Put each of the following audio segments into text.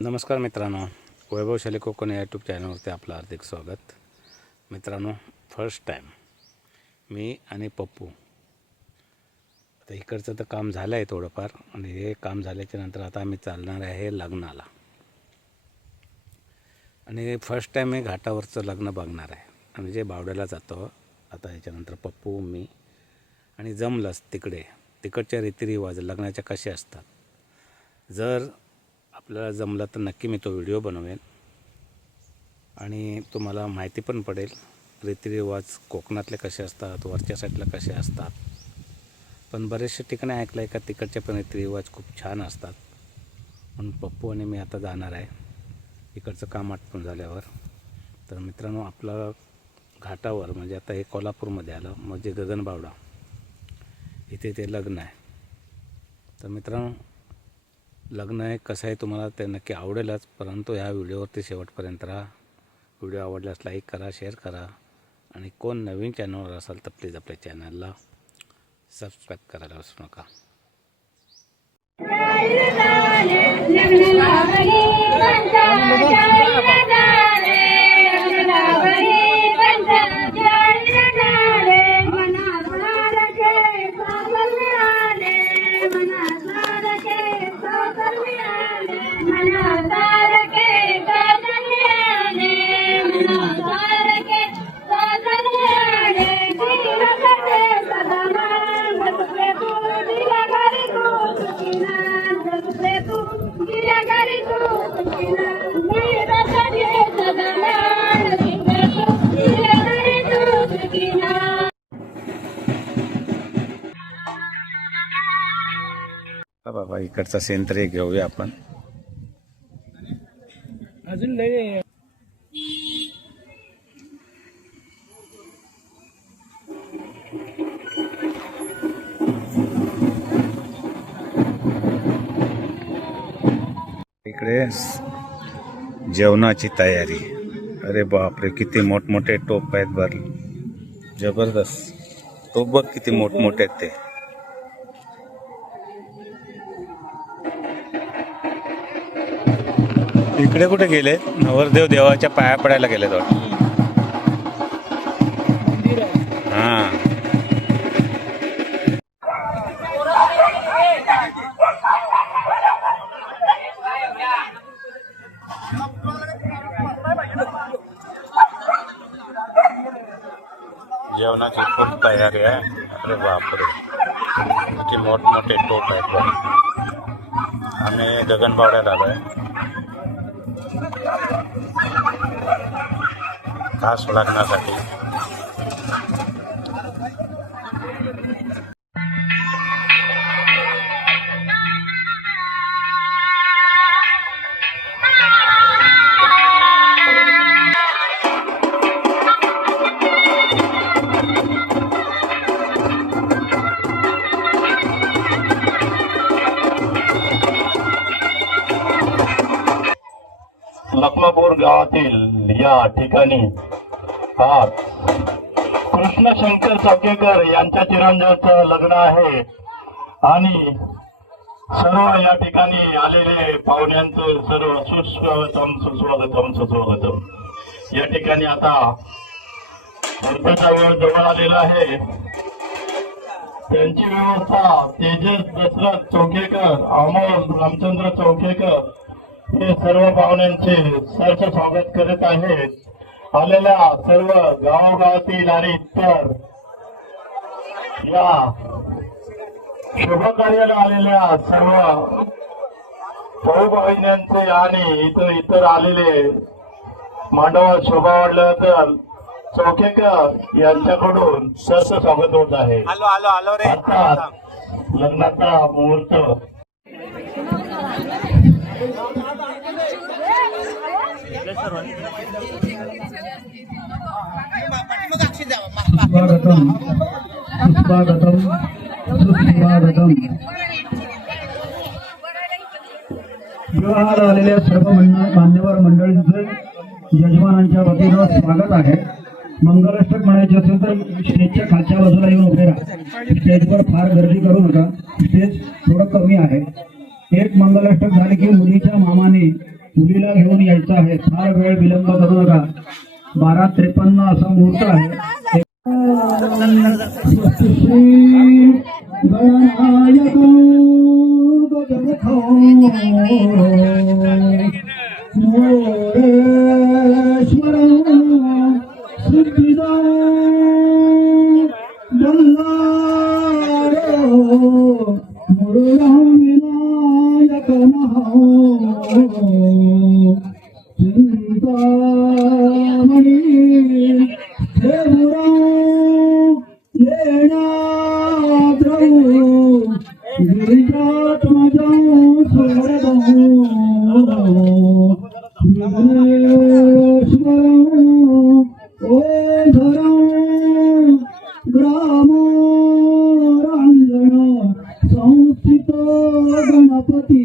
नमस्कार मित्रांनो, वैभवशाली कोकण या यूट्यूब चॅनलवरती आपलं हार्दिक स्वागत. मित्रांनो, फर्स्ट टाईम मी आणि पप्पू आता इकडचं तर काम झालं आहे थोडंफार, आणि हे काम झाल्याच्या नंतर आता आम्ही चालणार आहे लग्नाला. आणि फर्स्ट टाईम मी घाटावरचं लग्न बघणार आहे. आम्ही जे बावड्याला जातो आता, याच्यानंतर पप्पू मी आणि जमलंच तिकडच्या रीतिरिवाज लग्नाच्या कसे असतात. जर आपल्याला जमलं तर नक्की मी तो व्हिडिओ बनवेन आणि तुम्हाला माहिती पण पडेल रीतिरिवाज कोकणातले कसे असतात, वरच्या साईडला कसे असतात. पण बरेचशा ठिकाणी ऐकलं आहे का तिकडचे पण रीतिरिवाज खूप छान असतात. म्हणून पप्पू आणि मी आता जाणार आहे इकडचं काम आटपून झाल्यावर. तर मित्रांनो, आपलं घाटावर म्हणजे आता हे कोल्हापूरमध्ये आलं म्हणजे गगनबावडा, इथे ते लग्न आहे. तर मित्रांनो, लग्न आहे कसं आहे तुम्हाला ते नक्की आवडेलच, परंतु ह्या व्हिडिओवरती शेवटपर्यंत राहा. व्हिडिओ आवडल्यास लाईक करा, शेअर करा, आणि कोण नवीन चॅनलवर असाल तर प्लीज आपल्या चॅनलला सबस्क्राईब करायला विसरू नका. बाबा इकडचा सेंटर घेऊया आपण. अजून लय इकडे जेवणाची तयारी. अरे बापरे, किती मोठमोठे टोप आहेत बर, जबरदस्त. टोप बघ किती मोठमोठे आहेत ते. इकडे कुठे गेले? नवरदेव देवाच्या पाया पडायला गेले वाटतं. हां, जेवणाची खूप तयारी आहे. अरे बापरे, किती मोठमोठे टोप आहेत बघ. आम्ही गगनबावड्यात आलो आहे खास लग्नासाठी. लखमापूर गावातील या ठिकाणी आज कृष्ण शंकर चौकेकर यांच्या चिरंजीवाचं लग्न आहे, आणि सर्व या ठिकाणी आलेले पाहुण्यांचं सर्व सुस्वागतम. या ठिकाणी आता मुहूर्ताचा वेळ जवळ आलेला आहे. त्यांची व्यवस्था तेजस दशरथ चौकेकर, अमोल रामचंद्र चौकेकर हे सर्व पाहुण्यांचे सहर्ष स्वागत करत आहेत. आलेल्या सर्व गावोगावातील आणि इतर या शुभ कार्याला आलेल्या सर्व भाऊ-बहिणींचे आणि इतर आलेले मांडवात शोभा वाढल्याबद्दल चौकेकर यांच्याकडून सहर्ष स्वागत होत आहे. आता लग्नाचा मुहूर्त स्वागतम सुस्वागतम सुस्वागतम. विवाहाला आलेल्या सर्व मान्यवर मंडळींचे यजमानांच्या वतीनं स्वागत आहे. मंगलाष्टक म्हणायचे असेल तर स्टेजच्या खालच्या बाजूला येऊन उभे राहा. स्टेजवर फार गर्दी करू नका, स्टेज थोडं कमी आहे. एक मंगलाष्टक झाले की मुलीच्या मामाने मुलीला घेऊन यायचं आहे. फार वेळ विलंब करू नका. 12:53 असा मुहूर्त आहे. स्वस्तिश्री गणनायको गजमुखो मोरेश्वरो सिद्धिदा बल्लारो मुरुडं विनायक महो चिंतामणी देवुरा लेण्याद्रौ गिरिजात्मजौ स्वरदौ विघ्नेश्वरौ ओधरौ ग्रामो रञ्जन संस्थितो गणपति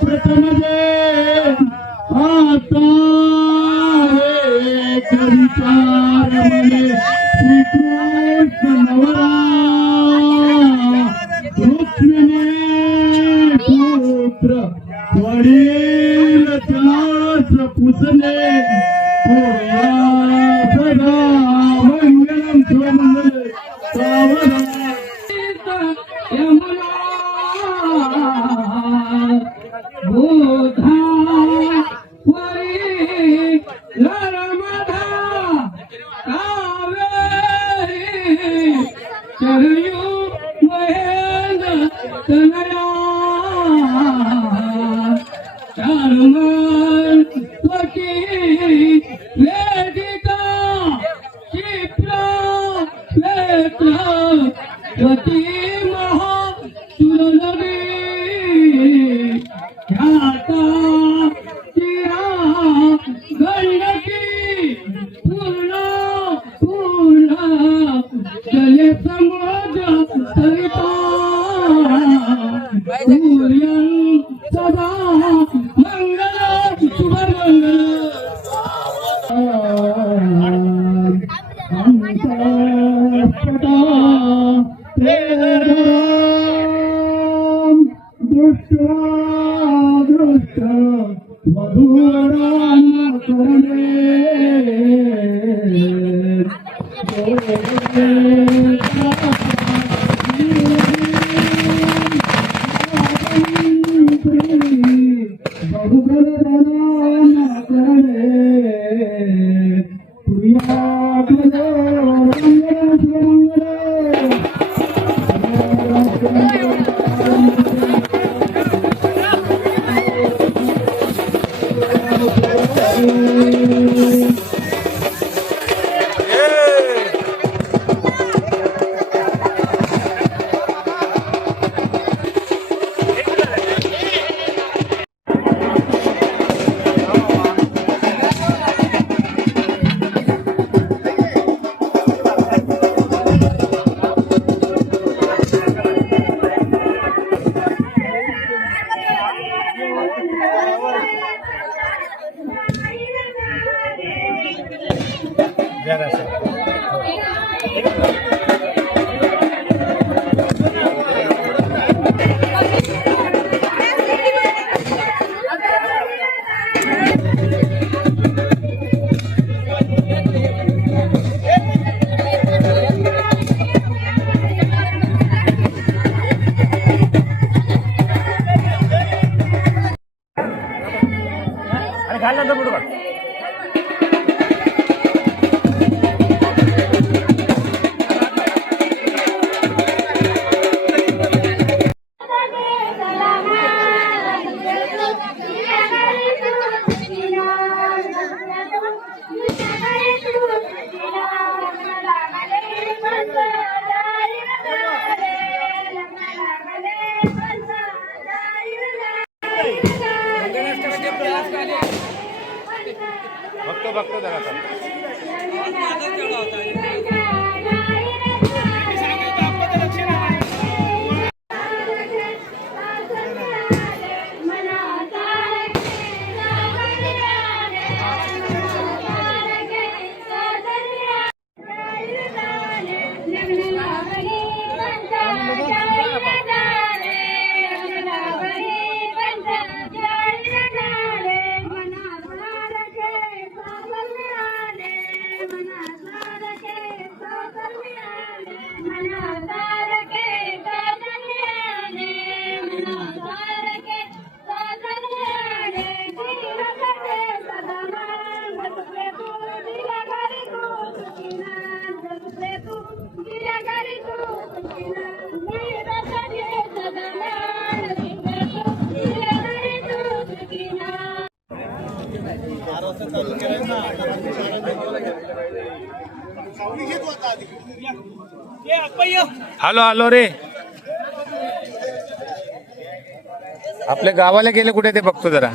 प्रथम आता विचार मने श्रीकृष्ण नवरा रुक्मिणी पुत्र वडील त्यास पुतणे सदा मंगलम स्वमंगल सावरा यमुना बोधा वरी नर्मदा कावेरी चरयू महेंद्र तनया चारुमल त्वकी वेदिका क्षिप्रा वेत्रा त्वती महा सुरनदी ख्याता तिरा गंडकी पूर्ण पूर्ण जले समुद्र सरिता सूर्यं सदा मंगल शुभमंगल दृष्टा दृष्ट वधूवरान करणे बहुगणदान करणे बघतो जरा हॅलो रे आपल्या गावाला गेले कुठे ते बघतो जरा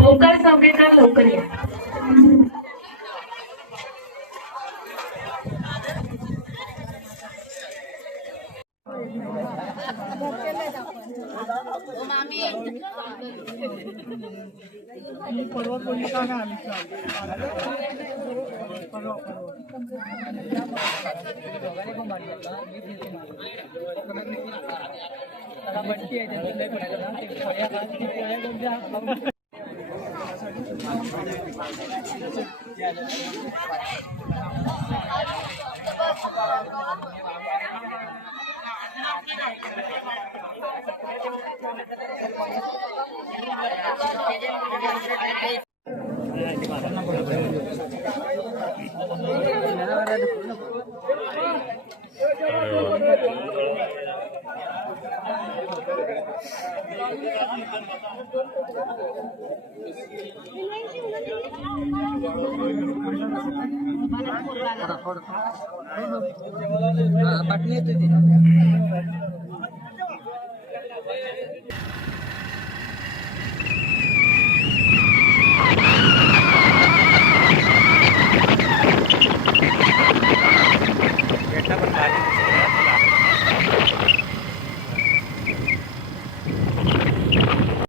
ओंकार सावडेकर लवकर या. पण